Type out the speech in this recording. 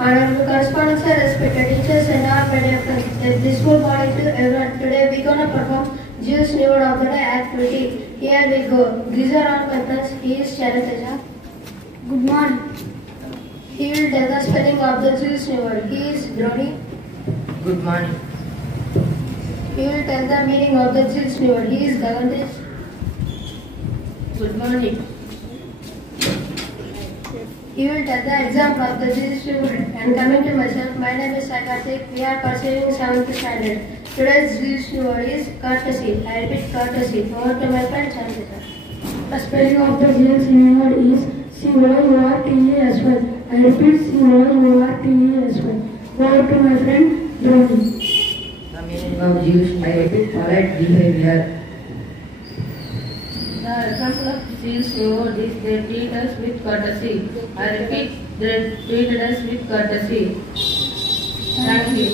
Honorable correspondents, respected teachers and all my dear friends. This good morning to everyone. Today we gonna perform Jews New Word of the Day activity. Here we go. These are all my friends. He is Charataja. Good morning. He will tell the spelling of the Jews New Word. He is Brony. Good morning. He will tell the meaning of the Jews New Word. He is Gagandesh. Good morning. He will tell the example of the Jews New Word. And coming to myself, my name is Sakartik. We are pursuing 7th standard. Today's Jews New Word is courtesy. I repeat, courtesy. Over to my friend Charataja. The spelling of the Jews New Word is Courtesy. I repeat, Courtesy. Over to my friend Dhoni. The meaning of Jews, I repeat, polite behavior. The example of Jews New Word is they treat us with courtesy. I repeat, they treated us with courtesy. Thank you.